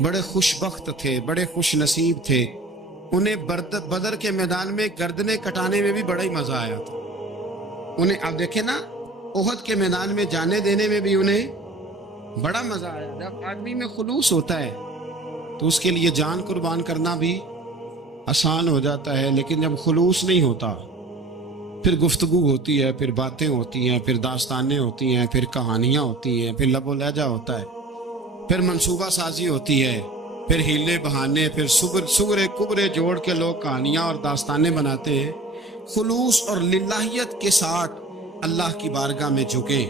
بڑے خوش بخت تھے، بڑے خوش نصیب تھے، انہیں بدر کے میدان میں گردنیں کٹانے میں بھی بڑا ہی مزہ آیا تھا انہیں. آپ دیکھیں نا، احد کے میدان میں جانے دینے میں بھی انہیں بڑا مزہ آیا. جب آدمی میں خلوص ہوتا ہے تو اس کے لیے جان قربان کرنا بھی آسان ہو جاتا ہے، لیکن جب خلوص نہیں ہوتا پھر گفتگو ہوتی ہے، پھر باتیں ہوتی ہیں، پھر داستانیں ہوتی ہیں، پھر کہانیاں ہوتی ہیں، پھر لب و لہجہ ہوتا ہے، پھر منصوبہ سازی ہوتی ہے، پھر ہیلے بہانے، پھر سگرے کبرے جوڑ کے لوگ کہانیاں اور داستانیں بناتے ہیں. خلوص اور للہیت کے ساتھ اللہ کی بارگاہ میں جھکیں.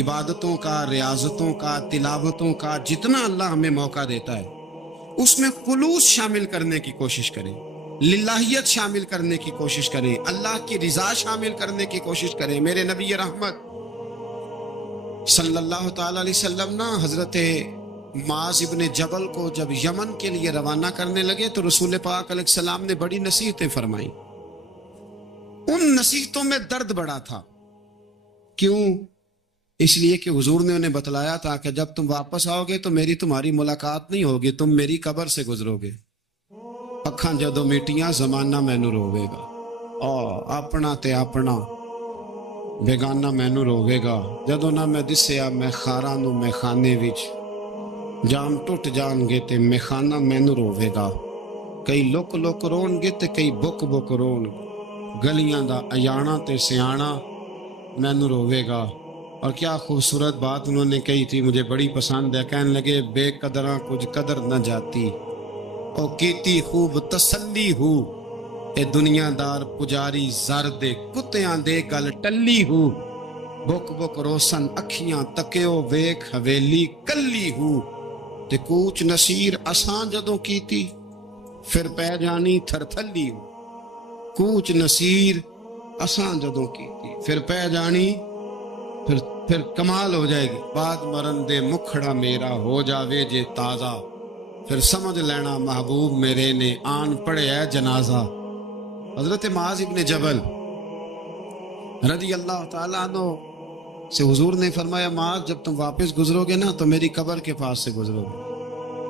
عبادتوں کا، ریاضتوں کا، تلاوتوں کا جتنا اللہ ہمیں موقع دیتا ہے اس میں خلوص شامل کرنے کی کوشش کریں، للہیت شامل کرنے کی کوشش کریں، اللہ کی رضا شامل کرنے کی کوشش کریں. میرے نبی رحمت صلی اللہ تعالی علیہ وسلم نا حضرت معاذ ابن جبل کو جب یمن کے لیے روانہ کرنے لگے تو رسول پاک علیہ السلام نے بڑی نصیحتیں فرمائیں. ان نصیحتوں میں درد بڑا تھا. کیوں؟ اس لیے کہ حضور نے انہیں بتلایا تھا کہ جب تم واپس آؤ گے تو میری تمہاری ملاقات نہیں ہوگی، تم میری قبر سے گزرو گے. اکھاں جدو میٹیاں زمانہ مینوں روے گا، اپنا تے اپنا بیگانہ مینوں روے گا. جدو نہ میں دسیا میں خاراں نوں میں خانے وچ، جام ٹوٹ جان گے تے میں خانہ مینوں روے گا. کئی لک لک رون گے تے کئی بک بک رون گے. گلیاں دا ایانا تے سیانا مینوں روے گا. اور کیا خوبصورت بات انہوں نے کہی تھی، مجھے بڑی پسند ہے. کہنے لگے بے قدراں کچھ قدر نہ جاتی، او کیتی خوب تسلی ہو. اے دنیا دار پجاری زر دے کتیاں دے گل ٹلی ہو. بک بک روسن اکھیاں تکیو ویکھ حویلی کلی ہو. تے کوچ نصیر اساں جدوں کیتی پھر پہ جانی تھر تھلی ہو. کوچ نصیر اساں جدوں کیتی پھر پہ جانی، پھر کمال ہو جائے گی. بعد مرن دے مکھڑا میرا ہو جاوے جے تازہ، پھر سمجھ لینا محبوب میرے نے آن پڑے ہے جنازہ. حضرت معاذ ابن جبل رضی اللہ تعالیٰ عنہ سے حضور نے فرمایا معاذ جب تم واپس گزرو گے نا تو میری قبر کے پاس سے گزرو گے،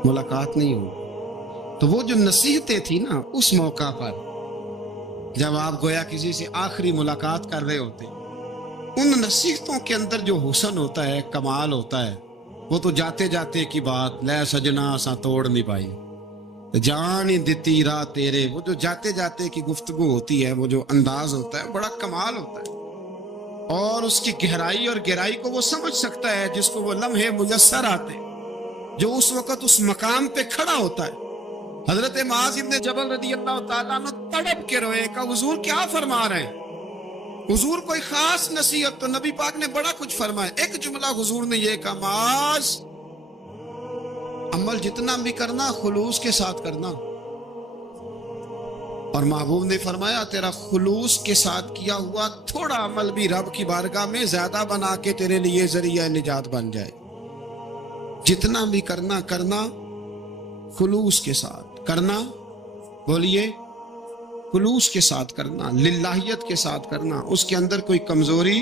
ملاقات نہیں ہوگی. تو وہ جو نصیحتیں تھی نا اس موقع پر جب آپ گویا کسی سے آخری ملاقات کر رہے ہوتے، ان نصیحتوں کے اندر جو حسن ہوتا ہے، کمال ہوتا ہے، وہ تو جاتے جاتے کی بات لے سجنا سا توڑ نہیں پائی جان ہی دتی راہ تیرے. وہ جو جاتے جاتے کی گفتگو ہوتی ہے، وہ جو انداز ہوتا ہے، بڑا کمال ہوتا ہے. اور اس کی گہرائی اور گہرائی کو وہ سمجھ سکتا ہے جس کو وہ لمحے میسر آتے، جو اس وقت اس مقام پہ کھڑا ہوتا ہے. حضرت معاذ ابن جبل رضی اللہ تعالیٰ عنہ تڑپ کے روئے کہ حضور کیا فرما رہے ہیں. حضور کوئی خاص نصیحت تو نبی پاک نے بڑا کچھ فرمایا. ایک جملہ حضور نے یہ کہا معاذ عمل جتنا بھی کرنا خلوص کے ساتھ کرنا. اور محبوب نے فرمایا تیرا خلوص کے ساتھ کیا ہوا تھوڑا عمل بھی رب کی بارگاہ میں زیادہ بنا کے تیرے لیے ذریعہ نجات بن جائے. جتنا بھی کرنا خلوص کے ساتھ کرنا. بولیے خلوص کے ساتھ کرنا، للہیت کے ساتھ کرنا، اس کے اندر کوئی کمزوری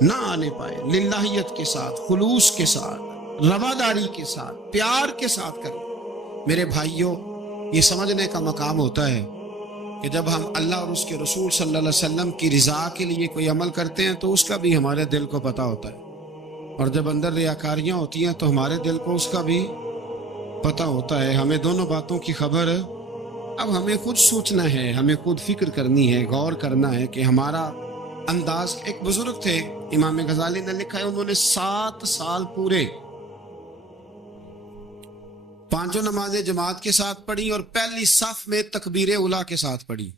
نہ آنے پائے. للہیت کے ساتھ، خلوص کے ساتھ، رواداری کے ساتھ، پیار کے ساتھ کرنا. میرے بھائیوں، یہ سمجھنے کا مقام ہوتا ہے کہ جب ہم اللہ اور اس کے رسول صلی اللہ علیہ وسلم کی رضا کے لیے کوئی عمل کرتے ہیں تو اس کا بھی ہمارے دل کو پتہ ہوتا ہے. اور جب اندر ریاکاریاں ہوتی ہیں تو ہمارے دل کو اس کا بھی پتہ ہوتا ہے. ہمیں دونوں باتوں کی خبر اب ہمیں خود سوچنا ہے، ہمیں خود فکر کرنی ہے، غور کرنا ہے کہ ہمارا انداز. ایک بزرگ تھے امام غزالی نے لکھا ہے انہوں نے 7 سال پورے پانچوں نمازیں جماعت کے ساتھ پڑھی اور پہلی صف میں تکبیر اولیٰ کے ساتھ پڑھی.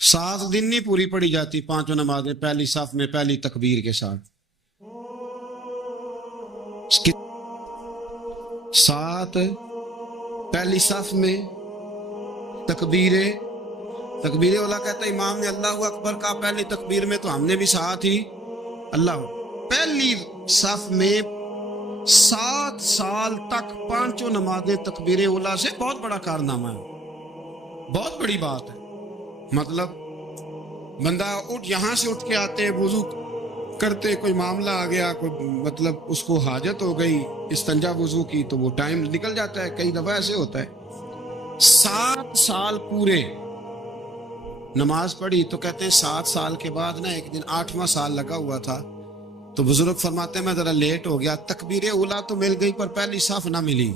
7 دن نہیں پوری پڑھی جاتی پانچوں نمازیں پہلی صف میں پہلی تکبیر کے ساتھ. 7 پہلی صف میں تکبیر اولیٰ کہتا ہے امام نے اللہ اکبر کہا پہلی تکبیر میں تو ہم نے بھی ساتھ ہی اللہ. پہلی صف میں 7 سال تک پانچوں نمازیں تکبیر اولیٰ سے بہت بڑا کارنامہ ہے، بہت بڑی بات ہے. مطلب بندہ یہاں سے اٹھ کے آتے وضو کرتے کوئی معاملہ آ گیا، کوئی مطلب اس کو حاجت ہو گئی استنجا وضو کی، تو وہ ٹائم نکل جاتا ہے. کئی دفعہ ایسے ہوتا ہے. 7 سال پورے نماز پڑھی، تو کہتے ہیں 7 سال کے بعد نا ایک دن 8واں سال لگا ہوا تھا، تو بزرگ فرماتے ہیں میں ذرا لیٹ ہو گیا، تکبیر اولا تو مل گئی پر پہلی صف نہ ملی،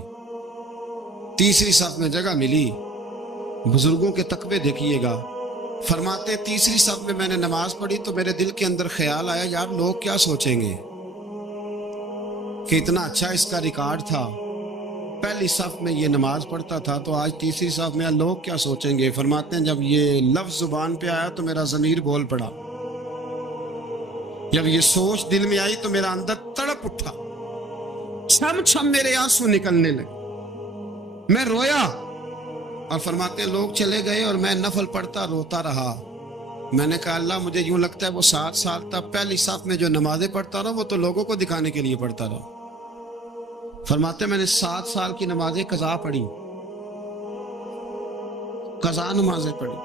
تیسری صف میں جگہ ملی. بزرگوں کے تقوی دیکھیے گا. فرماتے تیسری صف میں نے نماز پڑھی تو میرے دل کے اندر خیال آیا یار لوگ کیا سوچیں گے کہ اتنا اچھا اس کا ریکارڈ تھا، پہلی صف میں یہ نماز پڑھتا تھا تو آج تیسری صف میں لوگ کیا سوچیں گے. فرماتے ہیں جب یہ لفظ زبان پہ آیا تو میرا ضمیر بول پڑا، جب یہ سوچ دل میں آئی تو میرا اندر تڑپ اٹھا، چھم چھم میرے آنسو نکلنے لگے، میں رویا. اور فرماتے ہیں لوگ چلے گئے اور میں نفل پڑھتا روتا رہا. میں نے کہا اللہ مجھے یوں لگتا ہے وہ 7 سال تک پہلی صف میں جو نمازیں پڑھتا رہا وہ تو لوگوں کو دکھانے کے لیے پڑھتا رہا. فرماتے ہیں میں نے 7 سال کی نمازیں قضا پڑھی، قضا نمازیں پڑھی.